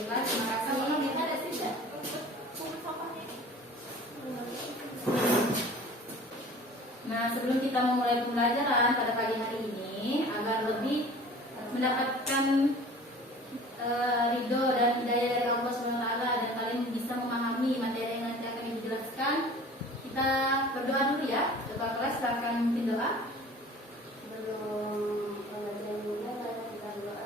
Baiklah, terima kasih. Nah, sebelum kita memulai pembelajaran pada pagi hari ini, agar lebih mendapatkan ridho dan hidayah dari Allah SWT dan kalian bisa memahami materi yang nanti akan dijelaskan, kita berdoa dulu ya. Coba kelas silakan memimpin doa. Belum pembelajaran mulai, kita doa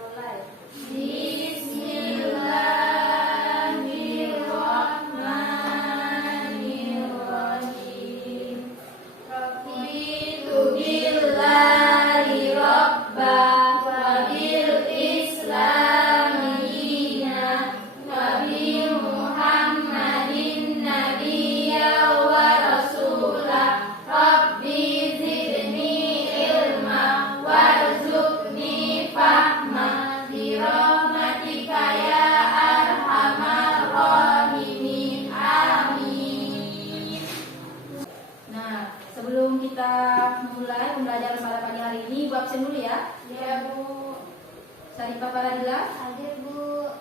mulai. Bismillahirrahmanirrahim. Raditu billahi rabba wa bil islami dina wa bi Muhammadin nabiyya wa rasulah. Rabbi zidni ilma warzuqni fahma bi rahmatika ya arhamar rahimin. Amin. Nah, sebelum kita memulai pembelajaran pada pagi hari ini, Ibu absen dulu ya. Ya Bu. Sarifah Faradila, Hadir Bu.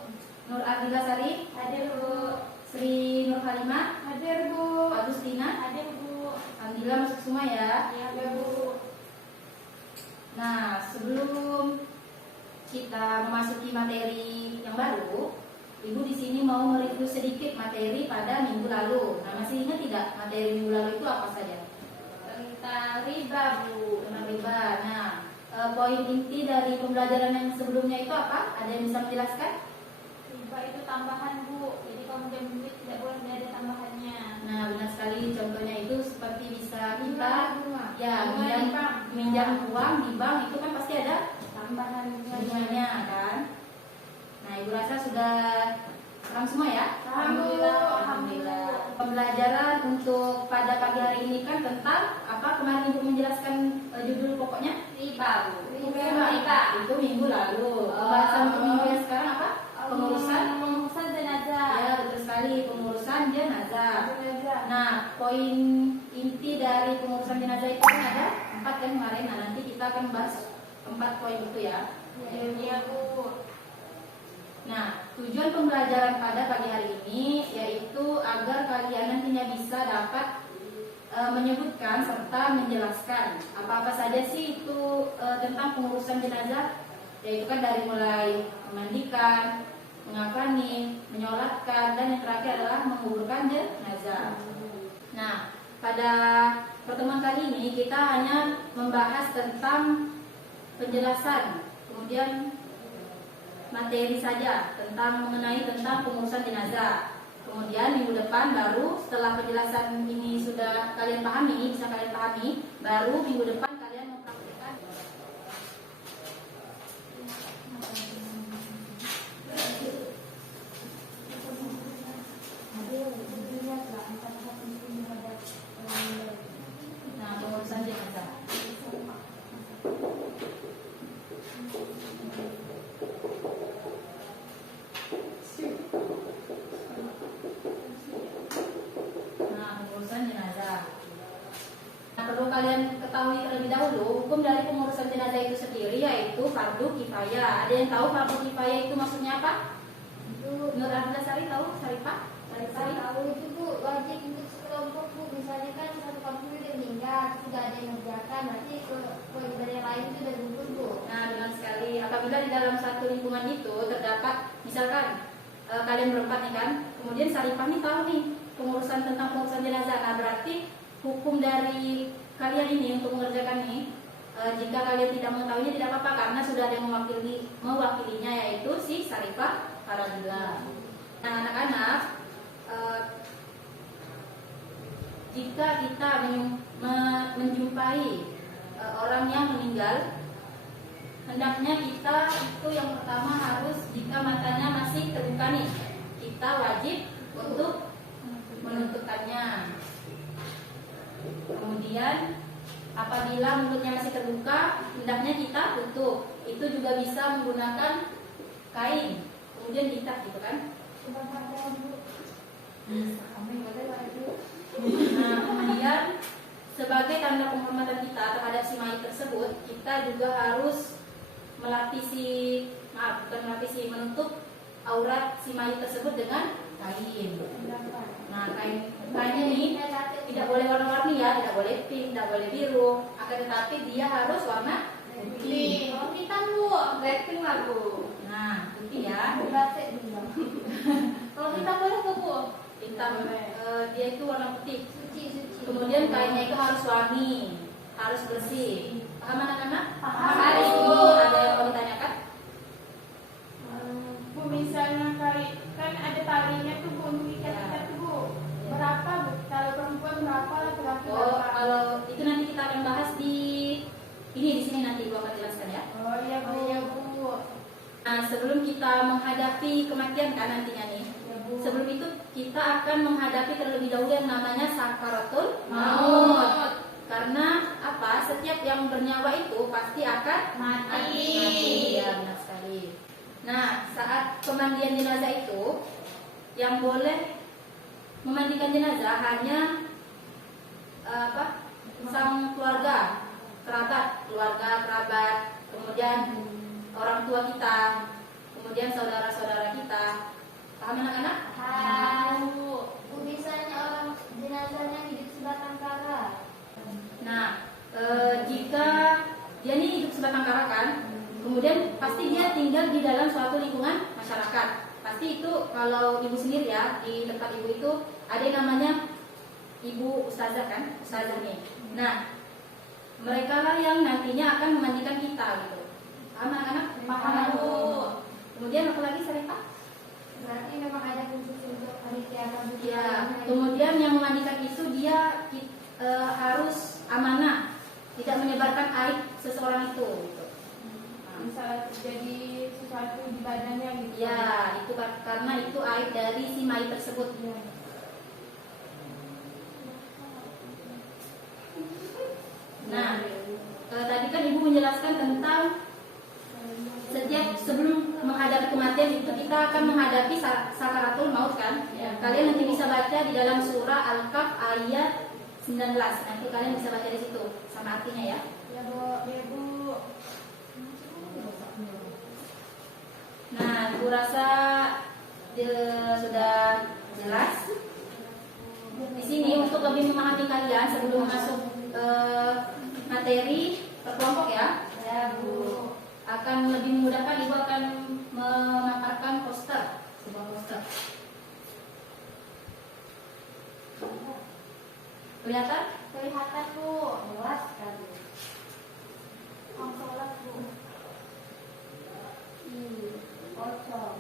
Nur Ardila Sari, Hadir Bu. Sri Nur Halimah, Hadir Bu. Agustina. Hadir Bu. Alhamdulillah masuk semua ya. Ya Bu. Nah, sebelum kita memasuki materi yang baru, Ibu di sini mau mereview sedikit materi pada minggu lalu. Nah, masih ingat tidak materi minggu lalu itu apa saja? Tentang riba Bu. Tentang riba. Nah, poin inti dari pembelajaran yang sebelumnya itu apa? Ada yang bisa menjelaskan? Riba itu tambahan Bu. Jadi kalau pinjam duit tidak boleh ada tambahannya. Nah, benar sekali. Contohnya itu seperti bisa kita ya Bunga. minjam uang di bank itu kan pasti ada Tambahan bunganya kan. Nah, Ibu rasa sudah paham semua ya? Alhamdulillah. Alhamdulillah. Pembelajaran untuk pada pagi hari ini kan tentang apa? Kemarin Ibu menjelaskan judul pokoknya Riba Bu. riba. Itu minggu lalu. Pembahasan untuk minggu yang sekarang apa? Pengurusan jenazah. Ya, betul sekali, pengurusan jenazah. Jenazah. Nah, poin inti dari pengurusan jenazah itu kan ada 4 kan kemarin. Nah, nanti kita akan bahas 4 poin itu ya. Ya Bu. Nah, tujuan pembelajaran pada pagi hari ini yaitu agar kalian nantinya bisa dapat menyebutkan serta menjelaskan apa-apa saja sih itu tentang pengurusan jenazah, yaitu kan dari mulai memandikan, mengafani, menyolatkan, dan yang terakhir adalah menguburkan jenazah. Nah, pada pertemuan kali ini kita hanya membahas tentang penjelasan, kemudian materi saja mengenai tentang pengurusan jenazah. Kemudian minggu depan baru setelah penjelasan ini sudah kalian pahami, bisa kalian pahami, baru minggu depan kalian mempraktikkan. Nah, pengurusan jenazah. Nah, pengurusan jenazah. Nah, perlu kalian ketahui terlebih dahulu, hukum dari pengurusan jenazah itu sendiri yaitu fardu kifayah. Ada yang tahu fardu kifayah itu maksudnya apa? Nur Ardila Sari tahu? Sarifah? Tahu itu Bu, wajib untuk sekelompok Bu. Misalnya kan satu kampung udah meninggal, sudah ada yang mengerjakan, berarti kewajiban yang lain itu udah gugur Bu. Nah, benar sekali. Apabila di dalam satu lingkungan itu terdapat, misalkan kalian berempat nih kan, kemudian Sarifah nih tahu nih tentang pengurusan jenazah. Nah, berarti hukum dari kalian ini untuk mengerjakan ini, jika kalian tidak mengetahuinya tidak apa-apa karena sudah ada yang mewakilinya yaitu si Sarifah Faradila. Nah, anak-anak, jika kita menjumpai orang yang meninggal, hendaknya kita itu yang pertama harus, jika matanya masih terbuka nih, kita wajib untuk menutupkannya. Kemudian apabila mulutnya masih terbuka, hendaknya kita tutup. Itu juga bisa menggunakan kain, kemudian diikat gitu kan. Nah, kemudian sebagai tanda penghormatan kita terhadap si mayit tersebut, kita juga harus melapisi maaf, bukan melapisi, menutup aurat si mayit tersebut dengan kain. Nah, kainnya ini tidak boleh warna-warni ya, tidak boleh pink, tidak boleh biru, akan tetapi dia harus warna putih. Oh, hitam Bu. Blackpink lah Bu. Nah, putih ya. Kalau hitam boleh tuh Bu. Hitam, dia itu warna putih. Suci. Kemudian kainnya itu harus wangi, harus bersih. Paham anak-anak? Paham. Bu. Ada yang mau ditanyakan? Bu, misalnya kan ada talinya tuh Bu, untuk ikat-ikat tuh Bu. Berapa Bu? Kalau perempuan berapa, laki-laki Oh, berapa? kalau itu nanti kita akan bahas di sini nanti gua akan jelaskan ya. Oh iya Bu. Nah, sebelum kita menghadapi kematian kan nantinya nih. Ya, Bu. Sebelum itu kita akan menghadapi terlebih dahulu yang namanya sakaratul maut. Karena apa? Setiap yang bernyawa itu pasti akan mati. Ya, benar sekali. Nah, saat pemandian jenazah itu yang boleh memandikan jenazah hanya sang keluarga, kerabat, kemudian orang tua kita, kemudian saudara-saudara kita. Paham anak-anak? Bu, misalnya orang jenazahnya hidup sebatang kara. Nah, jika dia ini hidup sebatang kara kan, kemudian pasti dia tinggal di dalam suatu lingkungan masyarakat. Pasti itu kalau ibu sendiri ya, di tempat ibu itu ada yang namanya ibu ustazah kan, ustazah nih. Nah, mereka lah yang nantinya akan memandikan kita gitu. Paham anak-anak? Paham, Bu. Kemudian apa lagi Sarita? Berarti memang ada khusus untuk panitia rambut. Ya, kemudian yang memandikan itu dia harus amanah, tidak menyebarkan aib seseorang itu. Gitu. Misalnya terjadi sesuatu di badannya gitu. Ya, itu karena itu aib dari si mayit tersebut. Nah, tadi kan ibu menjelaskan tentang setiap sebelum menghadapi kematian itu kita akan menghadapi sakaratul maut kan? Ya. Kalian nanti bisa baca di dalam surah Al-Kahf ayat 19. Nanti kalian bisa baca di situ sama artinya ya. Ya Bu. Nah, ibu rasa sudah jelas. Di sini untuk lebih memahami kalian sebelum masuk materi per kelompok ya. Ya Bu. Akan lebih memudahkan, ibu akan memaparkan poster, sebuah poster. Kelihatan? Kelihatan Bu. Jelas sekali. Sholat Bu. Kosong.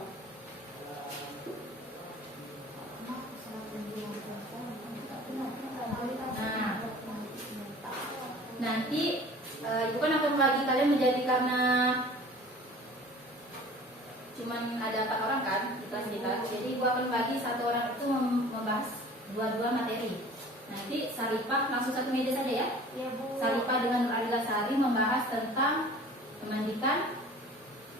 Nanti ibu kan akan membagi kalian menjadi karena cuman ada 4 orang kan di kelas kita. Jadi ibu akan bagi satu orang itu membahas dua materi. Nanti Saripah langsung satu meja saja ya. Ya Bu. Saripah dengan Nur Adila Sari membahas tentang memandikan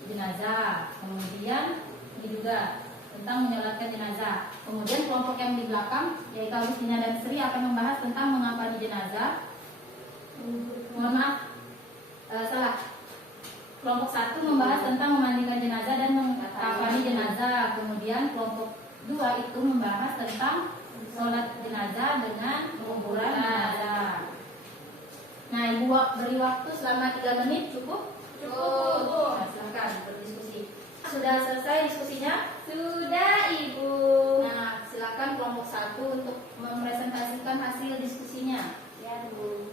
jenazah. Kemudian ini juga tentang menyolatkan jenazah. Kemudian kelompok yang di belakang yaitu Agustina dan Sri akan membahas tentang mengapani jenazah. Mohon maaf, salah. Kelompok 1 membahas tentang memandikan jenazah dan mengkafani jenazah. Kemudian kelompok 2 itu membahas tentang sholat jenazah dengan penguburan jenazah. Nah, ibu beri waktu selama 3 menit cukup? Cukup. Nah, silakan berdiskusi. Sudah selesai diskusinya? Sudah Ibu. Nah, silakan kelompok 1 untuk mempresentasikan hasil diskusinya. Ya Bu.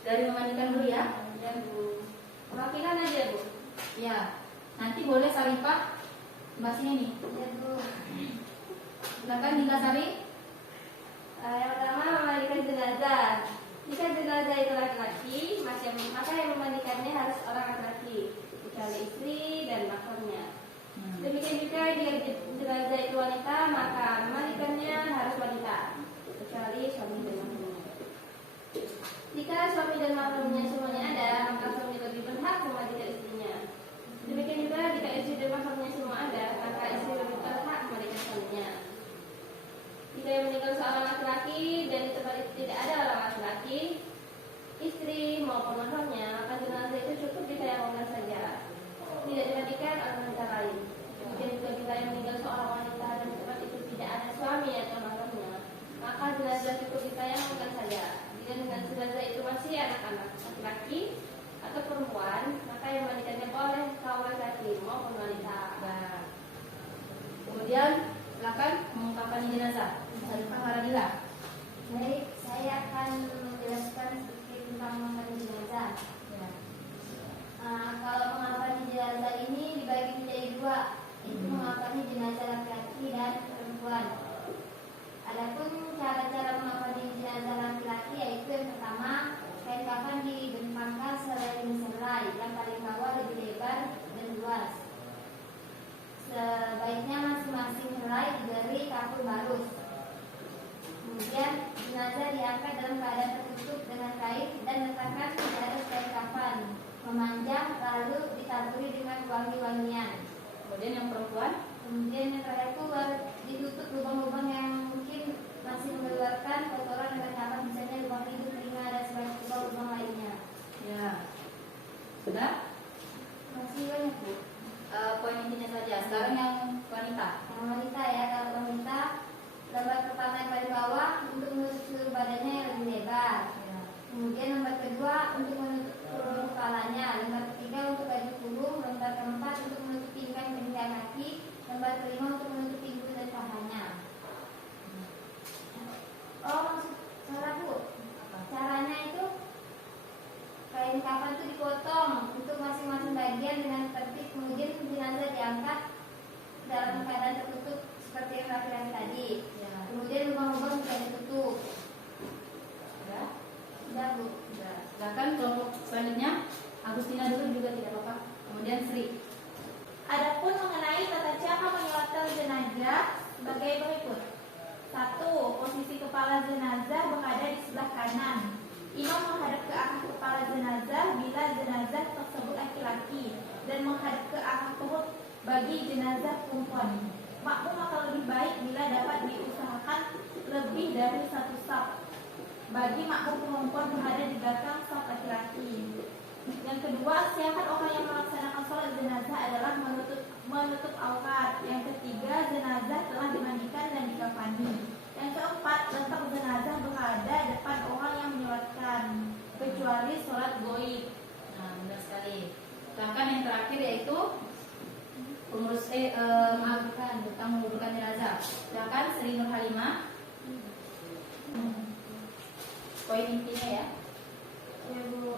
Dari memandikan dulu ya. Ya Bu. Perwakilan aja Bu. Ya, nanti boleh Saripah bahas ini nih. Ya Bu. Silakan Nika Sari. Yang pertama memandikan jenazah. Jika jenazah itu laki-laki, maka yang memandikannya harus orang laki-laki, kecuali istri dan mahramnya. Demikian juga jika jenazah itu wanita, maka memandikannya harus wanita, kecuali suami dan mahramnya. Jika suami dan mahramnya semuanya ada, maka suami lebih berhak memandikan istrinya. Demikian juga jika istri dan mahramnya semua ada, maka istri lebih berhak memandikan suaminya. Jika yang meninggal seorang laki-laki dan di tempat itu tidak ada orang laki-laki, istri maupun mahramnya, maka jenazah itu cukup ditayamumkan saja. tidak dimandikan oleh wanita lain. Kemudian juga bila yang meninggal seorang wanita dan di tempat itu tidak ada suami atau mahramnya, maka jenazah cukup ditayamkan saja. Jika dengan jenazah itu masih anak-anak laki-laki atau perempuan, maka yang memandikannya boleh kaum laki-laki maupun wanita. Nah, kemudian silakan mengungkapkan jenazah. Sarifah Maradila. Baik, saya akan menjelaskan sedikit tentang mengenai jenazah. Ya. Kalau mengenai jenazah ini dibagi menjadi dua, yaitu mengenai jenazah laki-laki dan perempuan. Adapun cara-cara mengenai jenazah laki-laki yaitu yang pertama, kain kafan dibentangkan serai yang paling bawah lebih lebar dan luas. Sebaiknya masing-masing helai diberi kapur barus. Kemudian jenazah diangkat dalam keadaan tertutup dengan kain dan letakkan di atas kain kafan, memanjang lalu ditaburi dengan wangi-wangian. Kemudian yang perempuan, Kemudian yang terakhir itu ditutup lubang-lubang yang mungkin masih mengeluarkan kotoran dan kafan, misalnya lubang hidung, telinga dan sebagainya lubang-lubang lainnya. ya sudah. Masih banyak Bu. Poin intinya saja. Sekarang yang wanita. Yang wanita ya, kalau wanita lembar pertama yang paling bawah untuk menutup seluruh badannya yang lebih lebar. Ya. Kemudian lembar kedua untuk menutup seluruh kepalanya, lembar ketiga untuk baju kurung, lembar keempat untuk menutup pinggang dan hingga kaki, lembar kelima untuk menutup pinggul dan pahanya. Oh, maksud cara Bu? Caranya itu kain kafan itu dipotong untuk masing-masing bagian dengan tertib, kemudian jenazah diangkat dalam keadaan tertutup seperti yang laki-laki tadi. Ya. Kemudian lubang-lubang bisa ditutup. Ya. Sudah Bu. Sudah. Silakan kelompok selanjutnya. Agustina dulu juga tidak apa-apa. Kemudian Sri. Adapun mengenai tata cara menyolatkan jenazah sebagai berikut. 1. Posisi kepala jenazah berada di sebelah kanan. Imam menghadap ke arah kepala jenazah bila jenazah tersebut laki-laki dan menghadap ke arah perut bagi jenazah perempuan. Makmum akan lebih baik bila dapat diusahakan lebih dari satu saf. Bagi makmum perempuan berada di belakang saf laki-laki. Yang kedua, syarat orang yang melaksanakan sholat jenazah adalah menutup aurat. Yang ketiga, jenazah telah dimandikan dan dikafani. Yang keempat, letak jenazah berada depan orang yang menyolatkan, kecuali sholat goib. Nah, benar sekali. Sedangkan yang terakhir yaitu pengurus tentang menguburkan jenazah. Silakan Sri Nur Halimah. Poin intinya ya. Ya Bu.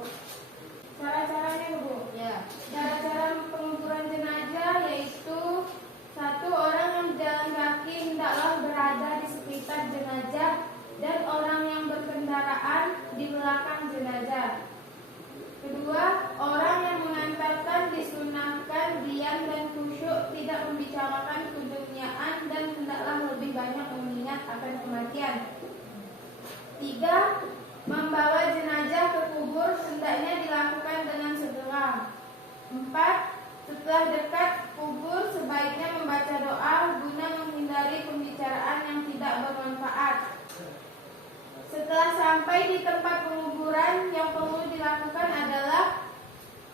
Cara-caranya Bu. Ya. Cara-cara penguburan jenazah yaitu 1. Orang yang berjalan kaki hendaklah berada di sekitar jenazah dan orang yang berkendaraan di belakang jenazah. Kedua, orang yang mengantarkan disunahkan diam dan khusyuk, tidak membicarakan keduniaan dan hendaklah lebih banyak mengingat akan kematian. 3. Membawa jenazah ke kubur hendaknya dilakukan dengan segera. 4. Setelah dekat kubur sebaiknya membaca doa guna menghindari pembicaraan yang tidak bermanfaat. Setelah sampai di tempat penguburan, yang perlu dilakukan adalah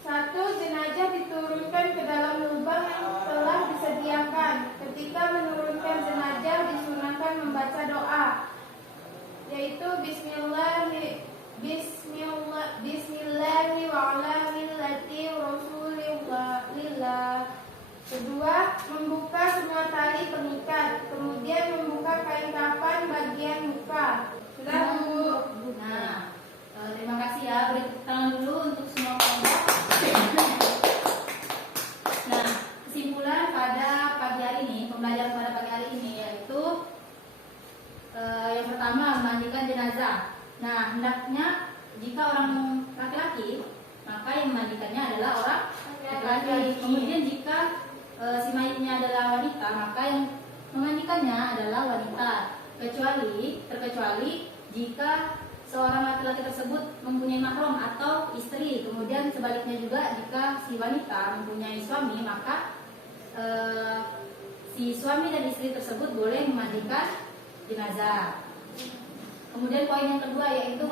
1. Jenazah diturunkan ke dalam lubang yang telah disediakan. Ketika menurunkan jenazah disunahkan membaca doa, yaitu Bismillahi wa ala millati Rasulillah. Kedua, membuka semua tali pengikat, kemudian membuka kain kafan bagian muka. Sudah Bu. Nah, terima kasih ya. Beri tepuk tangan dulu untuk semua kelompok. Nah, kesimpulan pada pagi hari ini, pembelajaran pada pagi hari ini yaitu yang pertama memandikan jenazah. Nah, hendaknya jika orang laki-laki, maka yang memandikannya adalah orang laki-laki. Kemudian jika si mayitnya adalah wanita, maka yang memandikannya adalah wanita. Terkecuali jika seorang laki-laki tersebut mempunyai mahram atau istri. Kemudian sebaliknya juga jika si wanita mempunyai suami, maka si suami dan istri tersebut boleh memandikan jenazah. Kemudian poin yang kedua yaitu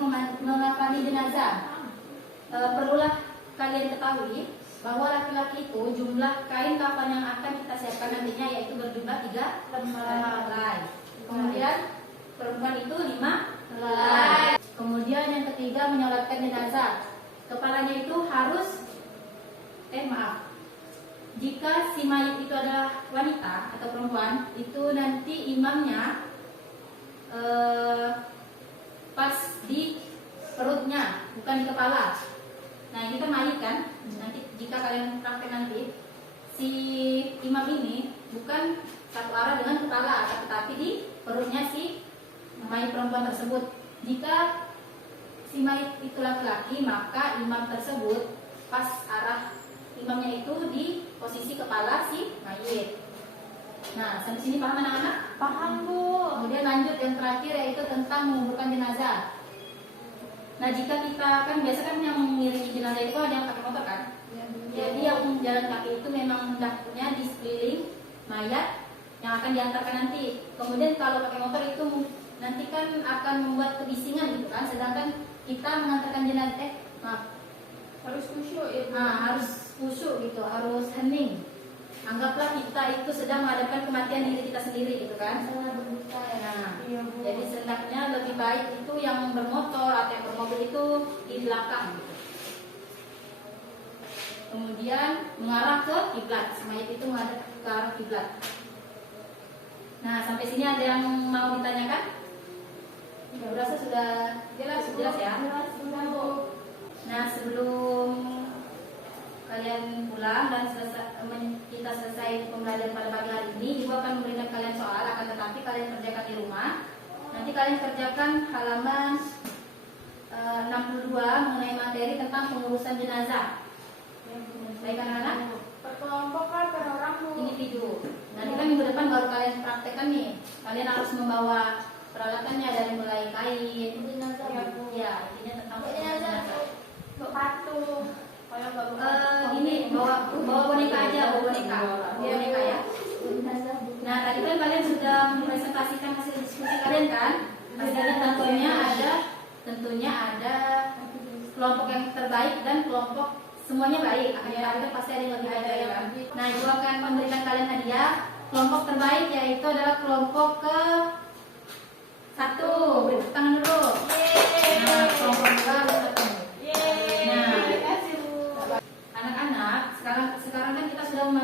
mengafani jenazah. Perlulah kalian ketahui bahwa laki-laki itu jumlah kain kafan yang akan kita siapkan nantinya yaitu berjumlah 3 helai. Kemudian perempuan itu 5 helai. Kemudian yang ketiga menyolatkan jenazah. Kepalanya itu harus jika si mayit itu adalah wanita atau perempuan, itu nanti imamnya pas di perutnya, bukan di kepala. Nah, ini kan mayit kan? Nanti jika kalian praktek nanti, si imam ini bukan satu arah dengan kepala, tetapi di perutnya si mayit perempuan tersebut. Jika si mayit itu laki-laki, maka imam tersebut pas arah imamnya itu di posisi kepala si mayit. Nah, sampai sini paham anak-anak? Paham, Bu. Kemudian lanjut yang terakhir yaitu tentang menguburkan jenazah. Nah, jika kita kan biasa kan yang mengiringi jenazah itu ada yang pakai motor kan? Jadi yang jalan kaki itu memang hendaknya di sekeliling mayat yang akan diantarkan nanti. Kemudian kalau pakai motor itu nanti kan akan membuat kebisingan gitu kan. Sedangkan kita mengantarkan jenazah Harus khusyuk ya. harus khusyuk gitu, harus hening. Anggaplah kita itu sedang menghadapkan kematian diri kita sendiri gitu kan. Sangat berduka ya. Nah, Iya, Bu. jadi hendaknya lebih baik itu yang bermotor atau yang bermobil itu di belakang gitu. Kemudian mengarah ke kiblat, mayat itu menghadap ke arah kiblat. Nah, sampai sini ada yang mau ditanyakan? Ya, berasa sudah jelas ya. Jelas, Bu. Nah, sebelum kalian pulang dan kita selesai pembelajaran pada pagi hari ini, Ibu akan memberikan kalian soal, akan tetapi kalian kerjakan di rumah. Nanti kalian kerjakan halaman 62 mengenai materi tentang pengurusan jenazah. Baik anak-anak? Perkelompok kan per orang, Bu. Individu. Nanti kan minggu depan baru kalian praktekkan nih. Kalian harus membawa peralatannya dari mulai kain, Jenazah. ya intinya tentang jenazah. Untuk patung. Kalau nggak Ini bawa boneka aja, bawa boneka ya. Jenazah. Nah, tadi kan kalian sudah mempresentasikan hasil diskusi kalian kan? Hasilnya tentunya ada kelompok yang terbaik dan kelompok semuanya baik. Akhir-akhir pasti ada yang lebih baik dari kan? Nah, Ibu akan memberikan kalian hadiah. Kelompok terbaik yaitu adalah kelompok ke 1. Beri tepuk tangan dulu. Nah, kelompok ke 1. Nah, anak-anak, sekarang kan kita sedang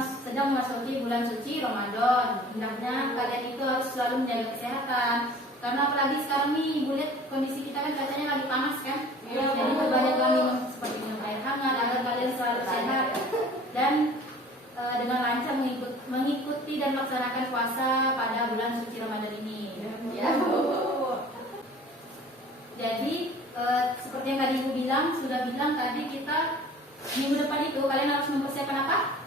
memasuki bulan suci Ramadan. Hendaknya kalian itu harus selalu menjaga kesehatan. Karena apalagi sekarang nih, Ibu lihat kondisi kita kan cuacanya lagi panas kan? Jadi perbanyak minum seperti minum air hangat agar kalian selalu sehat dan dengan lancar mengikuti dan melaksanakan puasa pada bulan suci Ramadan ini. Ya. Jadi seperti yang tadi Ibu sudah bilang tadi, kita minggu depan itu kalian harus mempersiapkan apa?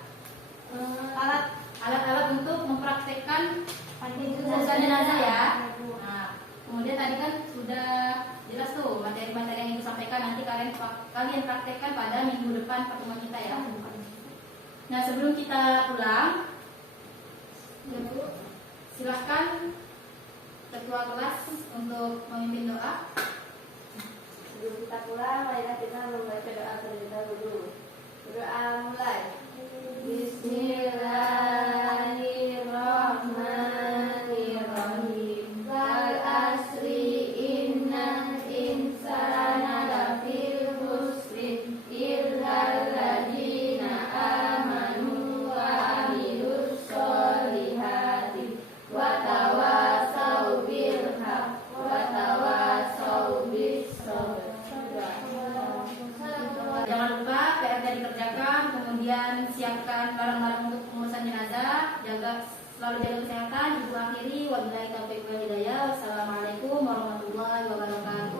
Alat-alat untuk mempraktekkan pengurusan jenazah ya. Nah, kemudian tadi kan sudah jelas tuh materi-materi yang Ibu sampaikan, nanti kalian praktekkan pada minggu depan pertemuan kita ya. Nah, sebelum kita pulang, silahkan ketua kelas untuk memimpin doa. Sebelum kita pulang, marilah kita membaca doa terlebih dahulu. Doa mulai. Bismillahirrahmanirrahim. Wal asri innal insana lafii khusrin illal ladzina amanu wa amilus solihati wa tawasau bil haqq wa tawasau bis sabr. Jangan lupa PR-nya dikerjakan, kemudian siapkan barang-barang untuk pengurusan jenazah, selalu jaga kesehatan. Ibu akhiri, wabillahi taufiq wal hidayah. Wassalamualaikum warahmatullahi wabarakatuh.